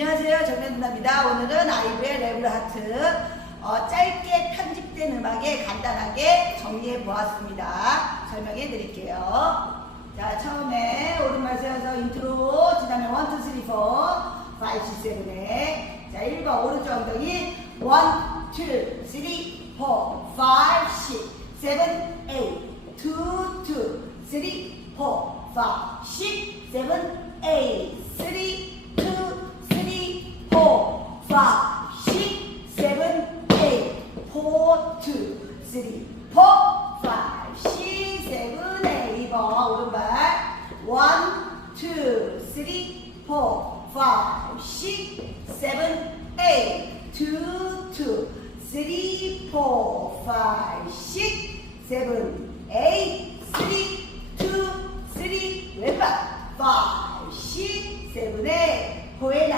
안녕하세요. 정면누나입니다. 오늘은 아이브의 레블 하트 어, 짧게 편집된 음악에 간단하게 정리해 보았습니다. 설명해 드릴게요. 자, 처음에 오른발 세워서 인트로, 그 다음에 1, 2, 3, 4, 5, 6, 7에 자, 1번 오른쪽 엉덩이 1, 2, 3, 4, 5, 6, 7, 8 2, 2, 3, 4, 5, 6, 7, 8 3, 2, 3, 4, 5, 6, 7, 8 4, 2, 3, 4, 5, 6, 7, 8 2번 오른발. 1, 2, 3, 4, 5, 6, 7, 8 2, 2, 3, 4, 5, 6, 7, 8 3, 2, 3 왼발. 5, 6, 7, 8 포에나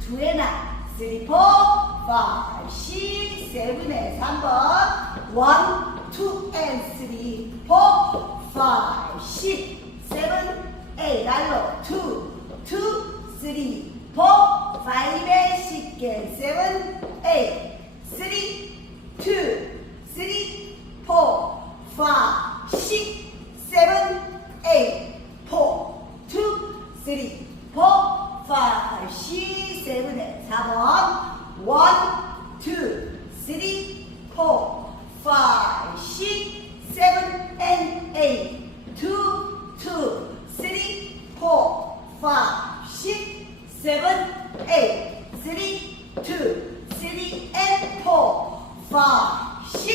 두에나. 3, 4, 5, 6, 7, 8 3번 1, 2 and 3, 4, 5, 6, 7, 8 날로 2, 2, 3, 4, 5 and 6 and 7, 8 3, 2, 3, 4, 5, 6, 7, 8 4, 2, 3, 4, 5, 6, 7, 8 4번 1, 2, 3, 4, 5, 6, 7, and 8 2, 2, 3, 4, 5, 6, 7, 8 3, 2, 3, and 4, 5, 6,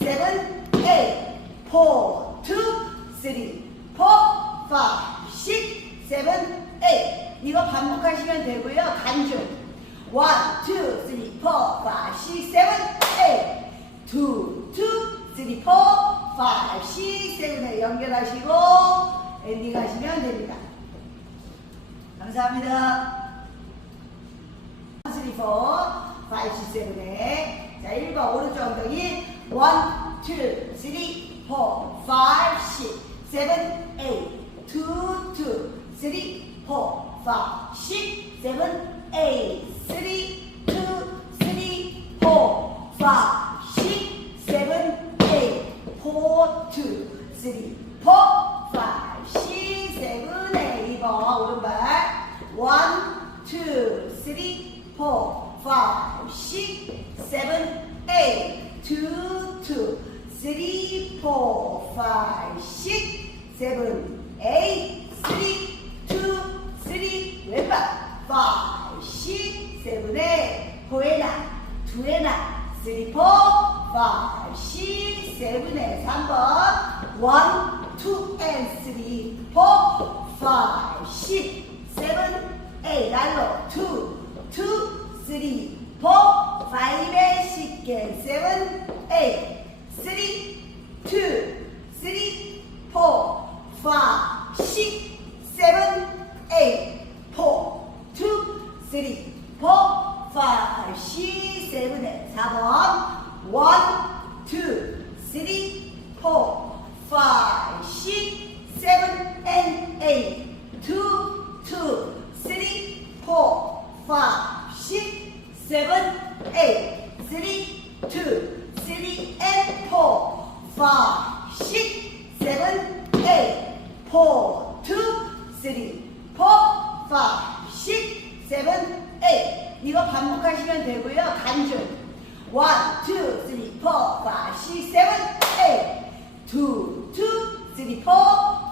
7, 8 4, 2, 3, 4, 5, 6, 7, 8 이거 반복하시면 되고요. 간주 1, 2, 3, 4, 5, 6, 7, 8 2, 2, 3, 4, 5, 6, 7, 8 연결하시고 엔딩 하시면 됩니다. 감사합니다. 3, 4, 5, 6, 7, 8 자, 1번 오른쪽 엉덩이. 1, 2, 3, 4, 5, 6, 7, 8 2, 2, 3, 4, 5, 6, 7, 8 3, 2, 3, 4, 5, 6, 7, 8 4, 2, 3, 4, 5, 6, 7, 8 2번 오른발. 1, 2, 3, 4, 5, 6, 7, 8 2, 2, 3, 4, 5, 6, 7, 8 3, 2, 3 왼발. 5, 6, 7, 8 포에나 두에나. 3, 4, 5, 6, 7, 8 3번. 1, 2 and 3, 4, 5, 6, 7, 8 날로 2, 2, 3, 4, 5 and 6 and 7, 8 3, 2, 3, 4, 5, 6, 7, 8 4, 2, 3, 4, 5, 6, 7, 8 4번 1, 2, 3, 4, 5, 6, 7, and 8 2, 2, 3, 4, 5, 6, 7, 8 3, 2, 3, and 4, 5, 6, 7, 8 4, 2, 3, 4, 5, 6, 7, 8 이거 반복하시면 되고요. 간주 1, 2, 3, 4, 5, 6, 7, 8 2, 2, 3, 4,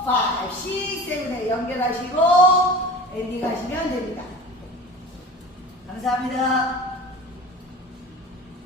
5, 6, 7, 8 연결하시고 엔딩 하시면 됩니다. 감사합니다.